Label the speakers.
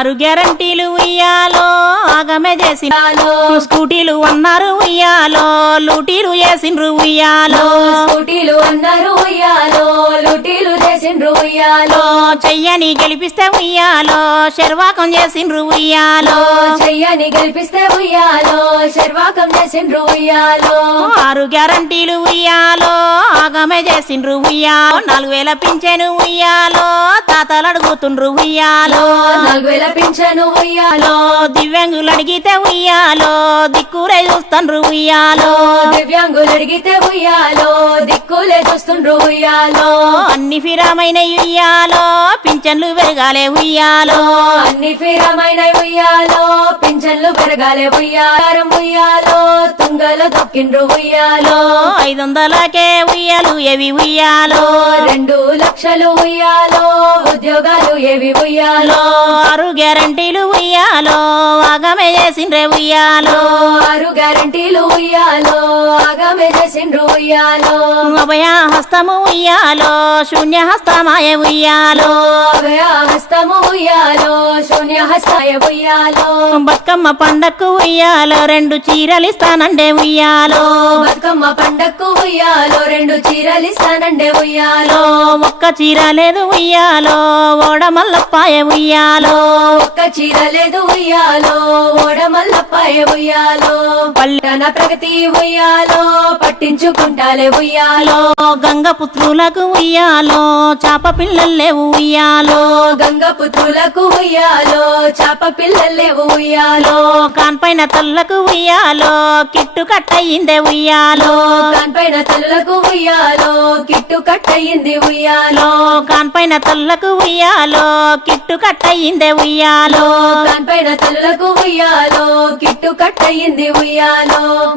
Speaker 1: ఆరు గ్యారంటీలు ఉయ్యాలో ఆగమే
Speaker 2: చేసినాలో.
Speaker 1: స్కూటీలు అన్నారు ఉయ్యాలో లూటీలు వేసిండ్రు ఉయ్యాలో.
Speaker 2: స్కూటీలు అన్నారు ఉయ్యాలో. చేసిండ్రు ఉయ్యాలో.
Speaker 1: చెయ్యని గెలిపిస్తే ఉయ్యాలో శర్వాకం చేసిండ్రు ఉయ్యాలో.
Speaker 2: చెయ్యని గెలిపిస్తే ఉయ్యాలో శర్వాకం చేసిండ్రు ఉయ్యాలో.
Speaker 1: ఆరు గ్యారంటీలు ఉయ్యాలో ఆగమే చేసిండ్రు ఉయ్యాలో. నాలుగు వేల పింఛను ఉయ్యాలో తాతలు అడుగుతుండ్రు ఉయ్యాలో.
Speaker 2: నాలుగు వేల పింఛను ఉయ్యాలో.
Speaker 1: దివ్యాంగులు అడిగితే ఉయ్యాలో దిక్కురే చూస్తుండ్రు ఉయ్యాలో.
Speaker 2: దివ్యాంగులు అడిగితే ఉయ్యాలో. దిక్కులే చూస్తుండ్రు ఉయ్యాలో.
Speaker 1: అన్ని ఫిరామైన ఉయ్యాలో పింఛన్లు పెరగాలే ఉయ్యాలో.
Speaker 2: అన్ని ఫీరమైన ఉయ్యాలో పింఛన్లు పెరగాలే ఉయ్యారం ఉయ్యాలో దొక్కిండ్రు ఉయ్యాలో.
Speaker 1: ఐదు వందలకే ఉయ్యాలు ఎవి ఉయ్యాలో?
Speaker 2: రెండు లక్షలు ఉయ్యాలో. ఉద్యోగాలు ఏవి ఉయ్యాలో?
Speaker 1: ఆరు గ్యారంటీలు ఉయ్యాలో. ఆగమే చేసిండ్రే ఉయ్యాలో.
Speaker 2: ఆరు గ్యారంటీలు ఉయ్యాలో. ఆగమే చేసిండ్రు ఉయ్యాలో.
Speaker 1: అభయ హస్తము ఉయ్యాలో. శూన్య హస్తమాయ ఉయ్యాలో.
Speaker 2: అభయ హస్తము ఉయ్యాలో. శూన్య హస్తాయ ఉయ్యాలో.
Speaker 1: బతుకమ్మ పండక్కు ఉయ్యాలో. రెండు చీరలు ఇస్తానండే ఉయ్యాలో ఉయ్యాలో
Speaker 2: బతుకమ్మ పండక్కు ఉయ్యాలో రెండు చీరలు ఇస్తానండే ఉయ్యాలో.
Speaker 1: ఒక్క చీర లేదు ఉయ్యాలో ఓడమల్లపాయ ఉయ్యాలో.
Speaker 2: ఒక్క చీర లేదు ఉయ్యాలో ఓడమల్లపాయ ఉయ్యాలో. పల్లెన ప్రగతి ఉయ్యాలో పట్టించుకుంటాలే ఉయ్యాలో.
Speaker 1: గంగపుత్రులకు ఉయ్యాలో చాప పిల్లలు లేవు ఉయ్యాలో
Speaker 2: గంగపుత్రులకు ఉయ్యాలో చాప పిల్లలేవు ఉయ్యాలో.
Speaker 1: కాన్పైన తల్లకు ఉయ్యాలో కిట్టు కట్టయిందే ఉయ్యాలో.
Speaker 2: దానిపైన తల్లులకు ఉయ్యాలో. కిట్టు కట్టయింది ఉయ్యాలో.
Speaker 1: కాన్పైన తల్లకు ఉయ్యాలో కిట్టు కట్టయిందే ఉయ్యాలో.
Speaker 2: దానిపైన తల్లులకు ఉయ్యాలో కిట్టు కట్టయింది ఉయ్యాలో.